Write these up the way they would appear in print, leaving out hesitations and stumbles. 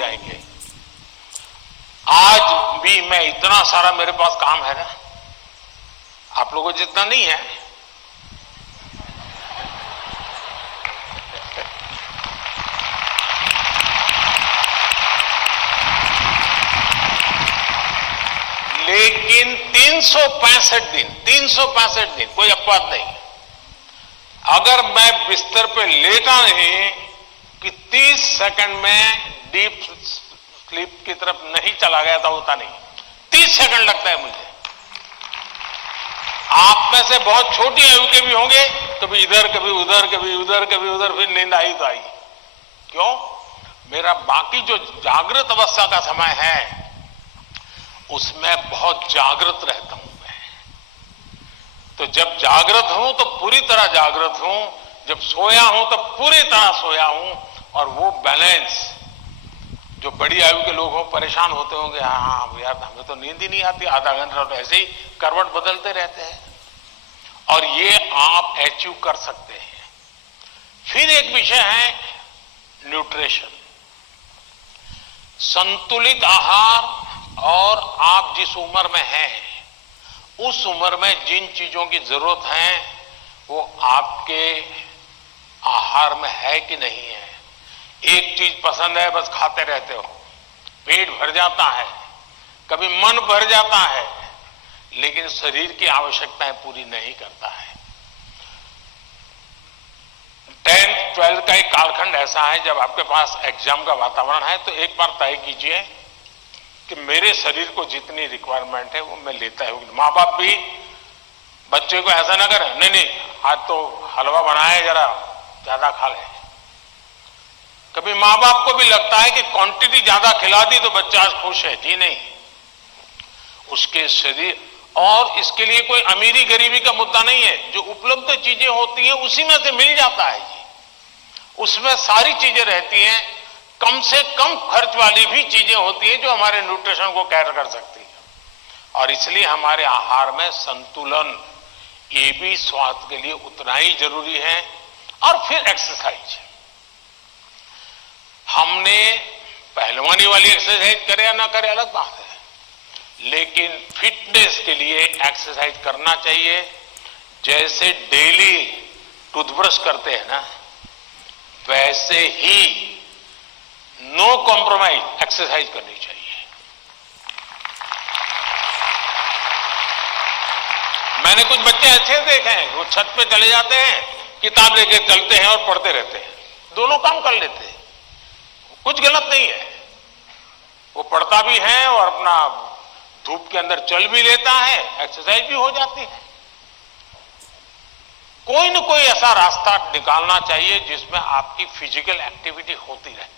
जाएंगे। आज भी मैं इतना सारा मेरे पास काम है ना, आप लोगों को जितना नहीं है। लेकिन 365 दिन कोई अपवाद नहीं, अगर मैं बिस्तर पे लेटा नहीं कि 30 सेकंड में डीप स्लीप की तरफ नहीं चला गया था, होता नहीं। 30 सेकंड लगता है मुझे। आप में से बहुत छोटी आयु के भी होंगे, कभी इधर कभी उधर, कभी उधर कभी उधर, फिर नींद आई तो आई। क्यों? मेरा बाकी जो जागृत अवस्था का समय है उसमें बहुत जागृत रहता हूं मैं। तो जब जागृत हूं तो पूरी तरह जागृत हूं, जब सोया हूं तो पूरी तरह सोया हूं। और वो बैलेंस, जो बड़ी आयु के लोग हो परेशान होते होंगे, हाँ यार हमें तो नींद ही नहीं आती, आधा घंटा तो ऐसे ही करवट बदलते रहते हैं, और ये आप अचीव कर सकते हैं। फिर एक विषय है न्यूट्रिशन, संतुलित आहार। और आप जिस उम्र में हैं उस उम्र में जिन चीजों की जरूरत है वो आपके आहार में है कि नहीं है। एक चीज पसंद है, बस खाते रहते हो, पेट भर जाता है, कभी मन भर जाता है, लेकिन शरीर की आवश्यकताएं पूरी नहीं करता है। 10th 12th का एक कालखंड ऐसा है जब आपके पास एग्जाम का वातावरण है, तो एक बार तय कीजिए कि मेरे शरीर को जितनी रिक्वायरमेंट है वो मैं लेता है। माँ बाप भी बच्चे को ऐसा ना करें, नहीं आज तो हलवा बनाया, जरा ज्यादा खा ले। कभी माँ बाप को भी लगता है कि क्वांटिटी ज्यादा खिला दी तो बच्चा आज खुश है। जी नहीं, उसके शरीर, और इसके लिए कोई अमीरी गरीबी का मुद्दा नहीं है। जो उपलब्ध चीजें होती हैं उसी में से मिल जाता है जी, उसमें सारी चीजें रहती हैं। कम से कम खर्च वाली भी चीजें होती हैं जो हमारे न्यूट्रिशन को कैर कर सकती है। और इसलिए हमारे आहार में संतुलन, ये भी स्वास्थ्य के लिए उतना ही जरूरी है। और फिर एक्सरसाइज, हमने पहलवानी वाली एक्सरसाइज करे या ना करे अलग बात है, लेकिन फिटनेस के लिए एक्सरसाइज करना चाहिए। जैसे डेली टूथब्रश करते हैं ना, वैसे ही नो कॉम्प्रोमाइज एक्सरसाइज करनी चाहिए। मैंने कुछ बच्चे अच्छे देखे हैं, वो छत पे चले जाते हैं, किताब लेके चलते हैं और पढ़ते रहते हैं, दोनों काम कर लेते हैं, कुछ गलत नहीं है। वो पढ़ता भी है और अपना धूप के अंदर चल भी लेता है, एक्सरसाइज भी हो जाती है। कोई न कोई ऐसा रास्ता निकालना चाहिए जिसमें आपकी फिजिकल एक्टिविटी होती रहती है।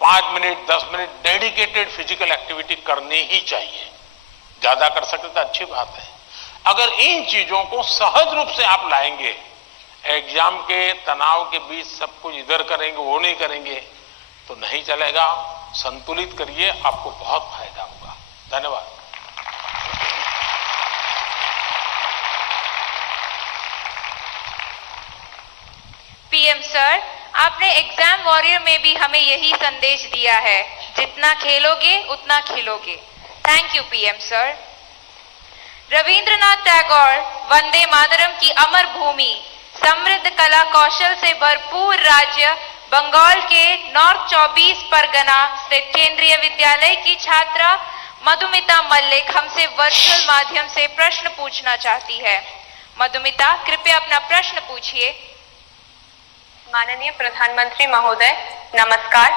5 minute 10 minute dedicated physical activity करनी ही चाहिए। ज्यादा कर सकते तो अच्छी बात है। अगर इन चीजों को सहज रूप से आप लाएंगे, एग्जाम के तनाव के बीच सब कुछ इधर करेंगे वो नहीं करेंगे तो नहीं चलेगा। संतुलित करिए, आपको बहुत फायदा होगा। धन्यवाद। पीएम सर, आपने एग्जाम वॉरियर में भी हमें यही संदेश दिया है, जितना खेलोगे उतना खिलोगे। Thank you PM sir. Rabindranath Tagore Vande Mataram की अमर भूमि, समृद्ध कला कौशल से भरपूर राज्य बंगाल के नॉर्थ 24 परगना स्थित केंद्रीय विद्यालय की छात्रा मधुमिता मल्लिक हमसे वर्चुअल माध्यम से प्रश्न पूछना चाहती है। मधुमिता, कृपया अपना प्रश्न पूछिए। माननीय प्रधानमंत्री महोदय, नमस्कार।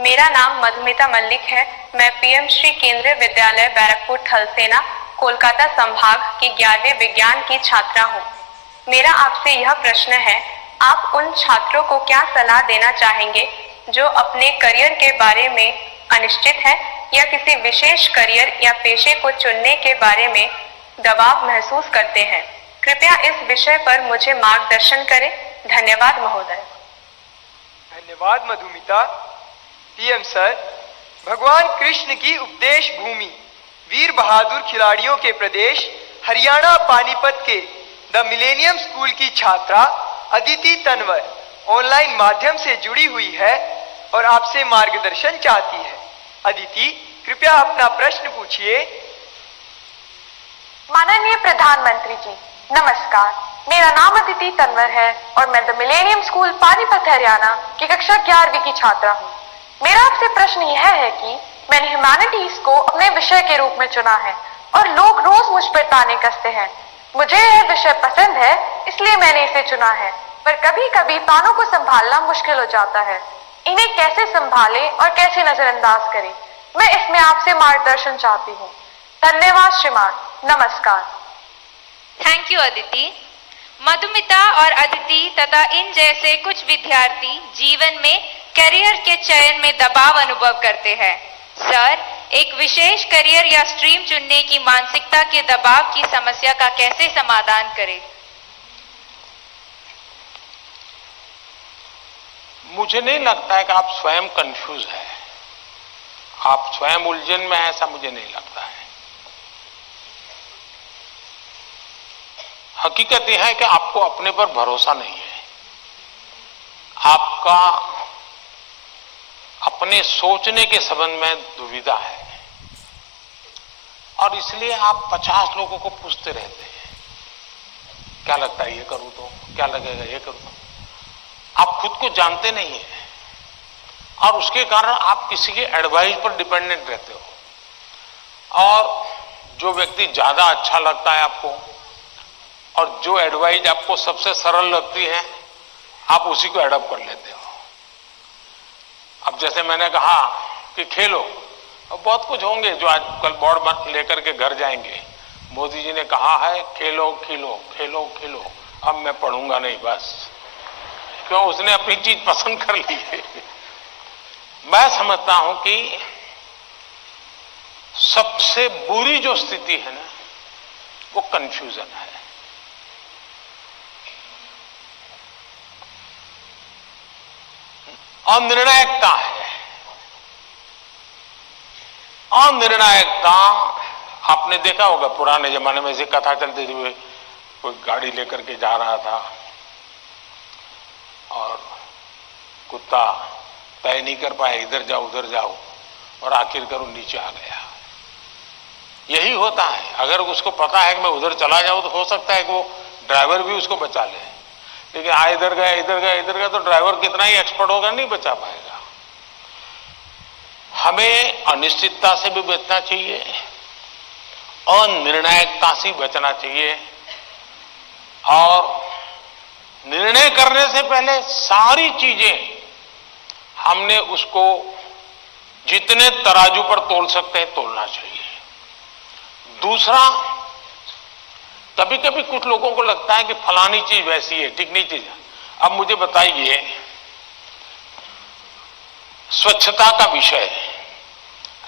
मेरा नाम मधुमिता मल्लिक है। मैं पीएम श्री केंद्रीय विद्यालय बैरकपुर थलसेना कोलकाता संभाग की 11वीं विज्ञान की छात्रा हूँ। मेरा आपसे यह प्रश्न है, आप उन छात्रों को क्या सलाह देना चाहेंगे जो अपने करियर के बारे में अनिश्चित है या किसी विशेष करियर या पेशे को चुनने के बारे में दबाव महसूस करते हैं? कृपया इस विषय पर मुझे मार्गदर्शन करें। धन्यवाद महोदय। धन्यवाद मधुमिता। पीएम सर, भगवान कृष्ण की उपदेश भूमि, वीर बहादुर खिलाड़ियों के प्रदेश हरियाणा पानीपत के द मिलेनियम स्कूल की छात्रा अदिति तनवर ऑनलाइन माध्यम से जुड़ी हुई है। और आपसे मार्गदर्शन चाहती है। अदिति, कृपया अपना प्रश्न पूछिए। माननीय प्रधानमंत्री जी, नमस्कार। मेरा नाम अदिति तनवर है और मैं the millennium school Panipat Haryana की कक्षा 11वीं की छात्रा हूँ। मेरा आपसे प्रश्न यह है कि मैंने ह्यूमैनिटीज को अपने विषय के रूप में चुना है और लोग रोज मुझ पर ताने कसते हैं। मुझे यह विषय पसंद है, इसलिए मैंने इसे चुना है, पर कभी कभी तानों को संभालना मुश्किल हो जाता है। इन्हें कैसे संभालें और कैसे नजरअंदाज करें, मैं इसमें आपसे मार्गदर्शन चाहती हूँ। धन्यवाद श्रीमान, नमस्कार। Thank you Aditi. मधुमिता और अदिति तथा इन जैसे कुछ विद्यार्थी जीवन में करियर के चयन में दबाव अनुभव करते हैं। सर, एक विशेष करियर या स्ट्रीम चुनने की मानसिकता के दबाव की समस्या का कैसे समाधान करें? मुझे नहीं लगता है कि आप स्वयं कंफ्यूज है, आप स्वयं उलझन में है, ऐसा मुझे नहीं लगता है। हकीकत यह है कि आपको अपने पर भरोसा नहीं है, आपका अपने सोचने के संबंध में दुविधा है और इसलिए आप 50 लोगों को पूछते रहते हैं, क्या लगता है ये करूं तो, क्या लगेगा ये करूं तो। आप खुद को जानते नहीं हैं और उसके कारण आप किसी के एडवाइस पर डिपेंडेंट रहते हो और जो व्यक्ति ज्यादा अच्छा लगता है आपको और जो एडवाइस आपको सबसे सरल लगती है, आप उसी को एडॉप्ट कर लेते हो। अब जैसे मैंने कहा कि खेलो, अब बहुत कुछ होंगे जो आज कल बोर्ड लेकर के घर जाएंगे। मोदी जी ने कहा है खेलो खिलो, खेलो खिलो, अब मैं पढ़ूंगा नहीं, बस क्यों, उसने अपनी चीज पसंद कर ली है। मैं समझता हूं कि सबसे बुरी जो स्थिति है ना, वो कंफ्यूजन है। अनिर्णायकता है। अनिर्णायकता आपने देखा होगा, पुराने जमाने में ऐसी कथा चलती थी, कोई गाड़ी लेकर के जा रहा था और कुत्ता तय नहीं कर पाया, इधर जाओ उधर जाओ, और आखिरकार वो नीचे आ गया। यही होता है, अगर उसको पता है कि मैं उधर चला जाऊं तो हो सकता है कि वो ड्राइवर भी उसको बचा ले, लेकिन इधर गया इधर गया इधर गया तो ड्राइवर कितना ही एक्सपर्ट होगा, नहीं बचा पाएगा। हमें अनिश्चितता से भी बचना चाहिए, अनिर्णायकता से बचना चाहिए और निर्णय करने से पहले सारी चीजें हमने उसको जितने तराजू पर तोल सकते हैं तोलना चाहिए। दूसरा, कभी कभी कुछ लोगों को लगता है कि फलानी चीज वैसी है, ठीक नहीं चीज। अब मुझे बताइए, स्वच्छता का विषय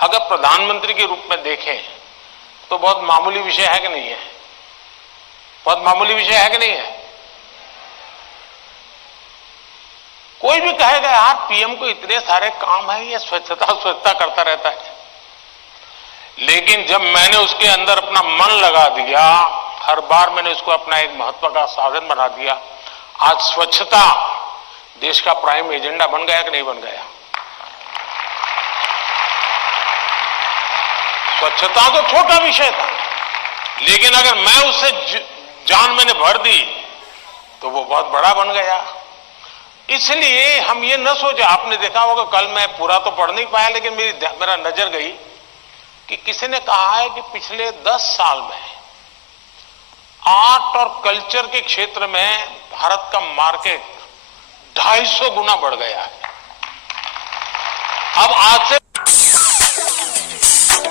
अगर प्रधानमंत्री के रूप में देखें तो बहुत मामूली विषय है कि नहीं है? बहुत मामूली विषय है कि नहीं है? कोई भी कहेगा यार पीएम को इतने सारे काम है, ये स्वच्छता स्वच्छता करता रहता है। लेकिन जब मैंने उसके अंदर अपना मन लगा दिया, हर बार मैंने उसको अपना एक महत्व का साधन बना दिया, आज स्वच्छता देश का प्राइम एजेंडा बन गया कि नहीं बन गया? स्वच्छता तो छोटा विषय था, लेकिन अगर मैं उससे जान मैंने भर दी तो वो बहुत बड़ा बन गया। इसलिए हम ये न सोचे, आपने देखा होगा, कल मैं पूरा तो पढ़ नहीं पाया लेकिन मेरा नजर गई कि किसी ने कहा है कि पिछले 10 साल में आर्ट और कल्चर के क्षेत्र में भारत का मार्केट 250 गुना बढ़ गया है। अब आज से